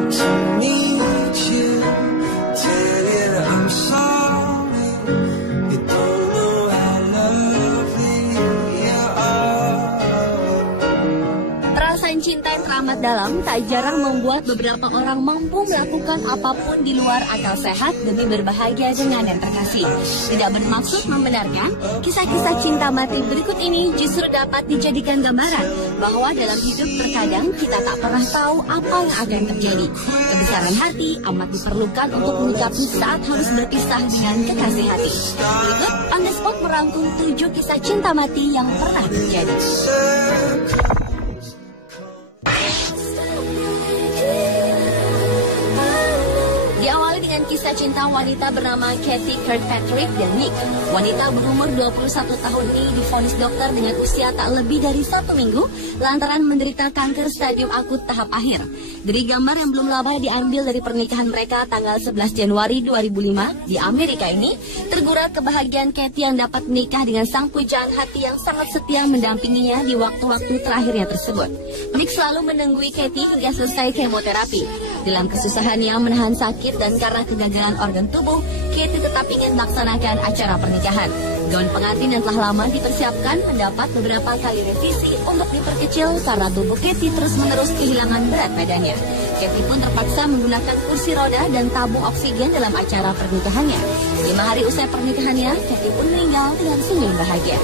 up to meet you, tell you that I'm sorry. You don't know how lovely you are. Perasaan cinta yang teramat dalam tak jarang membuat beberapa orang mampu melakukan apapun di luar akal sehat demi berbahagia dengan yang terkasih. Tidak bermaksud membenarkan, kisah-kisah cinta mati berikut ini justru dapat dijadikan gambaran bahwa dalam hidup terkadang kita tak pernah tahu apa yang akan terjadi. Kebesaran hati amat diperlukan untuk menyikapi saat harus berpisah dengan kekasih hati. Berikut On The Spot merangkum 7 kisah cinta mati yang pernah terjadi. Diawali dengan kisah cinta wanita bernama Kathy Kirkpatrick dan Nick. Wanita berumur 21 tahun ini divonis dokter dengan usia tak lebih dari 1 minggu lantaran menderita kanker stadium akut tahap akhir. Dari gambar yang belum lama diambil dari pernikahan mereka tanggal 11 Januari 2005 di Amerika ini, tergurat kebahagiaan Kathy yang dapat menikah dengan sang pujaan hati yang sangat setia mendampinginya di waktu-waktu terakhirnya tersebut. Nick selalu menunggui Kathy hingga selesai kemoterapi. Dalam kesusahannya menahan sakit dan karena kegagalan organ tubuh, Kathy tetap ingin melaksanakan acara pernikahan. Gaun pengantin yang telah lama dipersiapkan mendapat beberapa kali revisi untuk diperkecil karena tubuh Kathy terus-menerus kehilangan berat badannya. Kathy pun terpaksa menggunakan kursi roda dan tabung oksigen dalam acara pernikahannya. 5 hari usai pernikahannya, Kathy pun meninggal dengan senyum bahagia.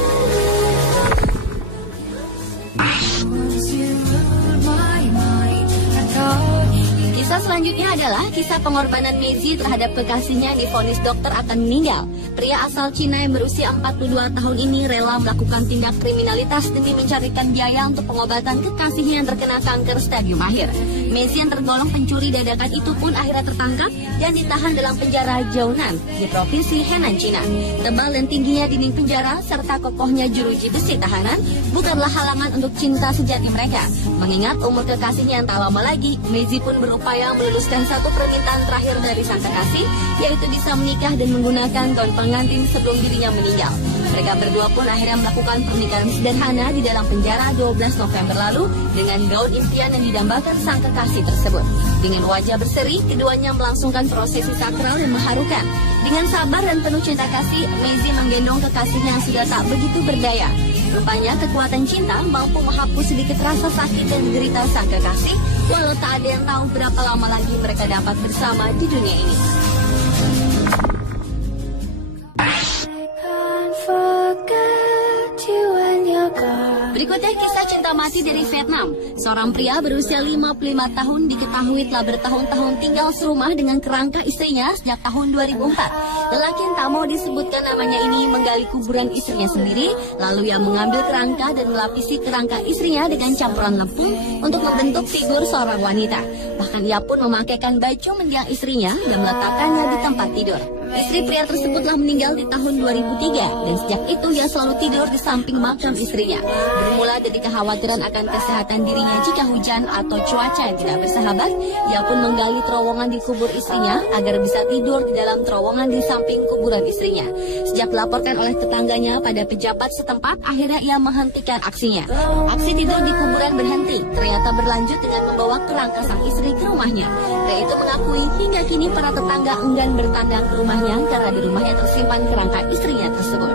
Kisah selanjutnya adalah kisah pengorbanan Maisie terhadap kekasihnya yang divonis dokter akan meninggal. Pria asal Cina yang berusia 42 tahun ini rela melakukan tindak kriminalitas demi mencarikan biaya untuk pengobatan kekasihnya yang terkena kanker stadium akhir. Maisie yang tergolong pencuri dadakan itu pun akhirnya tertangkap dan ditahan dalam penjara Jiaonan di provinsi Henan, Cina. Tebal dan tingginya dinding penjara serta kokohnya jeruji besi tahanan bukanlah halangan untuk cinta sejati mereka. Mengingat umur kekasihnya yang tak lama lagi, Maisie pun berupaya meluluskan satu permintaan terakhir dari sang kekasih, yaitu bisa menikah dan menggunakan gaun pengantin sebelum dirinya meninggal. Mereka berdua pun akhirnya melakukan pernikahan sederhana di dalam penjara 12 November lalu dengan gaun impian yang didambakan sang kekasih tersebut. Dengan wajah berseri, keduanya melangsungkan prosesi sakral yang mengharukan. Dengan sabar dan penuh cinta kasih, Maisie menggendong kekasihnya yang sudah tak begitu berdaya. Rupanya kekuatan cinta mampu menghapus sedikit rasa sakit dan derita sang kekasih, walau tak ada yang tahu berapa lama lagi mereka dapat bersama di dunia ini. Berikutnya kisah cinta mati dari Vietnam. Seorang pria berusia 55 tahun diketahui telah bertahun-tahun tinggal serumah dengan kerangka istrinya sejak tahun 2004. Lelaki yang tak mau disebutkan namanya ini menggali kuburan istrinya sendiri, lalu ia mengambil kerangka dan melapisi kerangka istrinya dengan campuran lempung untuk membentuk figur seorang wanita. Bahkan ia pun memakaikan baju mendiang istrinya dan meletakkannya di tempat tidur. Istri pria tersebut telah meninggal di tahun 2003 dan sejak itu ia selalu tidur di samping makam istrinya. Bermula dari kekhawatiran akan kesehatan dirinya jika hujan atau cuaca yang tidak bersahabat, ia pun menggali terowongan di kubur istrinya agar bisa tidur di dalam terowongan di samping kuburan istrinya. Sejak dilaporkan oleh tetangganya pada pejabat setempat, akhirnya ia menghentikan aksinya. Aksi tidur di kuburan berhenti, ternyata berlanjut dengan membawa kerangka sang istri ke rumahnya. Pria itu mengakui hingga kini para tetangga enggan bertandang ke rumahnya karena di rumahnya tersimpan kerangka istrinya tersebut.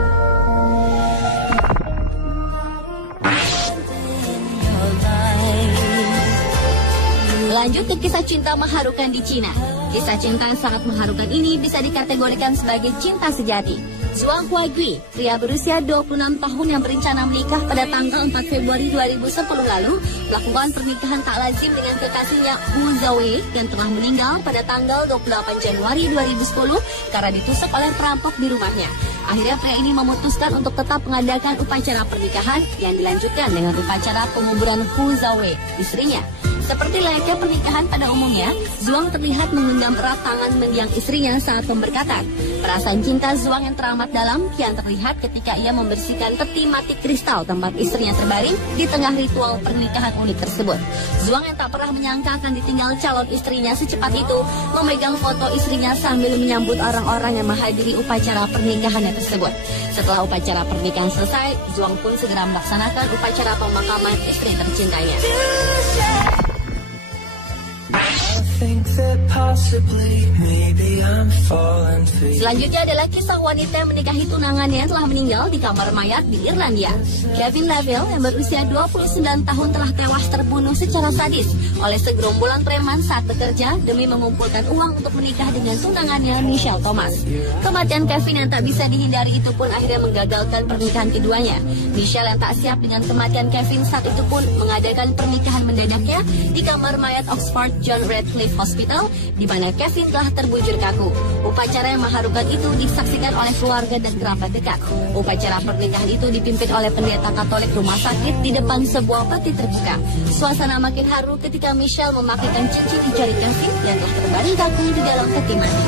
Lanjut ke kisah cinta mengharukan di Cina. Kisah cinta yang sangat mengharukan ini bisa dikategorikan sebagai cinta sejati. Zhuang Huagui, pria berusia 26 tahun yang berencana menikah pada tanggal 4 Februari 2010 lalu, melakukan pernikahan tak lazim dengan kekasihnya Hu Zhaowei yang telah meninggal pada tanggal 28 Januari 2010 karena ditusuk oleh perampok di rumahnya. Akhirnya pria ini memutuskan untuk tetap mengadakan upacara pernikahan yang dilanjutkan dengan upacara penguburan Hu Zhaowei, istrinya. Seperti layaknya pernikahan pada umumnya, Zhuang terlihat menggenggam erat tangan mendiang istrinya saat pemberkatan. Perasaan cinta Zhuang yang teramat dalam kian terlihat ketika ia membersihkan peti mati kristal tempat istrinya terbaring di tengah ritual pernikahan unik tersebut. Zhuang yang tak pernah menyangka akan ditinggal calon istrinya secepat itu, memegang foto istrinya sambil menyambut orang-orang yang menghadiri upacara pernikahannya tersebut. Setelah upacara pernikahan selesai, Zhuang pun segera melaksanakan upacara pemakaman istri tercintanya. think that possibly maybe I'm falling for you. Selanjutnya adalah kisah wanita yang menikahi tunangannya telah meninggal di kamar mayat di Irlandia. Kevin Lavelle yang berusia 29 tahun telah tewas terbunuh secara sadis oleh segerombolan preman saat bekerja demi mengumpulkan uang untuk menikah dengan tunangannya Michelle Thomas. Kematian Kevin yang tak bisa dihindari itu pun akhirnya menggagalkan pernikahan keduanya. Michelle yang tak siap dengan kematian Kevin saat itu pun mengadakan pernikahan mendadaknya di kamar mayat Oxford John Radcliffe Hospital, di mana Kevin telah terbujur kaku. Upacara yang mengharukan itu disaksikan oleh keluarga dan kerabat dekat. Upacara pernikahan itu dipimpin oleh pendeta Katolik rumah sakit di depan sebuah peti terbuka. Suasana makin haru ketika Michelle memakaikan cincin di jari Kevin yang telah terbaring kaku di dalam peti mati.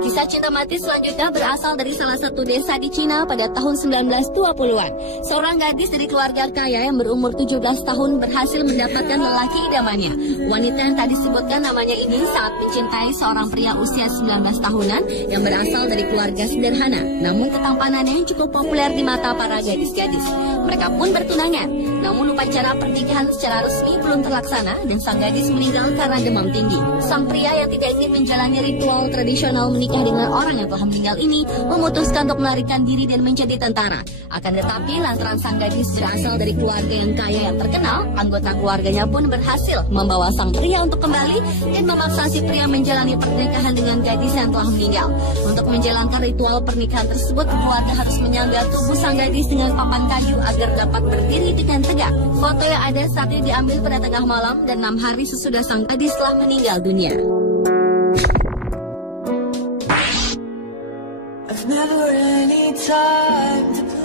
Kisah cinta mati selanjutnya berasal dari salah satu desa di Cina pada tahun 1920-an. Seorang gadis dari keluarga kaya yang berumur 17 tahun berhasil mendapatkan lelaki idamannya. Wanita yang tak disebutkan namanya ini sangat mencintai seorang pria usia 19 tahunan yang berasal dari keluarga sederhana. Namun ketampanannya yang cukup populer di mata para gadis-gadis. Mereka pun bertunangan. Namun upacara pernikahan secara resmi belum terlaksana dan sang gadis meninggal karena demam tinggi. Sang pria yang tidak ingin menjalani ritual tradisional menikah dengan orang yang telah meninggal ini memutuskan untuk melarikan diri dan menjadi tentara. Akan tetapi lantaran sang gadis berasal dari keluarga yang kaya yang terkenal, anggota keluarganya pun berhasil membawa sang pria untuk kembali dan memaksa si pria menjalani pernikahan dengan gadis yang telah meninggal. Untuk menjalankan ritual pernikahan tersebut, keluarga harus menyangga tubuh sang gadis dengan papan kayu agar dapat berdiri dengan tegak. Foto yang ada saat ini diambil pada tengah malam dan 6 hari sesudah sang gadis telah meninggal dunia.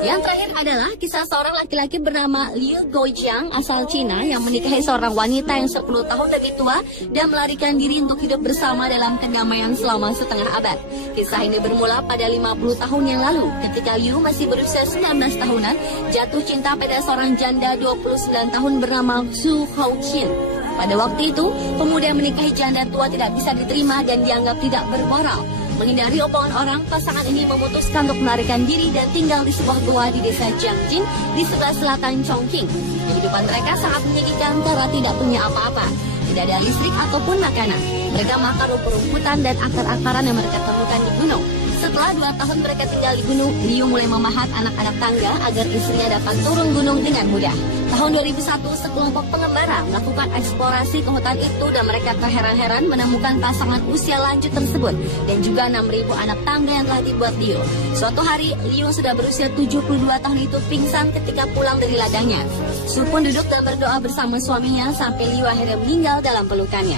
Yang terakhir adalah kisah seorang laki-laki bernama Liu Guojiang asal Cina yang menikahi seorang wanita yang 10 tahun lebih tua dan melarikan diri untuk hidup bersama dalam kedamaian selama setengah abad. Kisah ini bermula pada 50 tahun yang lalu ketika Liu masih berusia 19 tahunan jatuh cinta pada seorang janda 29 tahun bernama Xu Haoqin. Pada waktu itu, pemuda yang menikahi janda tua tidak bisa diterima dan dianggap tidak bermoral. Menghindari omongan orang, pasangan ini memutuskan untuk melarikan diri dan tinggal di sebuah gua di desa Jiangjin di sebelah selatan Chongqing. Kehidupan mereka sangat menyedihkan karena tidak punya apa-apa. Tidak ada listrik ataupun makanan. Mereka makan rumput-rumputan dan akar-akaran yang mereka temukan di gunung. Setelah 2 tahun mereka tinggal di gunung, Liu mulai memahat anak-anak tangga agar istrinya dapat turun gunung dengan mudah. Tahun 2001, sekelompok pengembara melakukan eksplorasi ke hutan itu dan mereka terheran-heran menemukan pasangan usia lanjut tersebut dan juga 6.000 anak tangga yang telah dibuat Liu. Suatu hari, Liu sudah berusia 72 tahun itu pingsan ketika pulang dari ladangnya. Su pun duduk dan berdoa bersama suaminya sampai Liu akhirnya meninggal dalam pelukannya.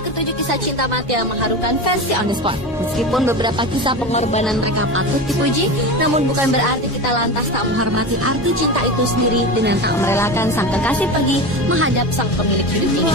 Ketujuh kisah cinta mati yang mengharukan versi on the spot. Meskipun beberapa kisah pengorbanan mereka patut dipuji, namun bukan berarti kita lantas tak menghormati arti cinta itu sendiri dengan tak merelakan sang kekasih pergi menghadap sang pemilik hidup ini.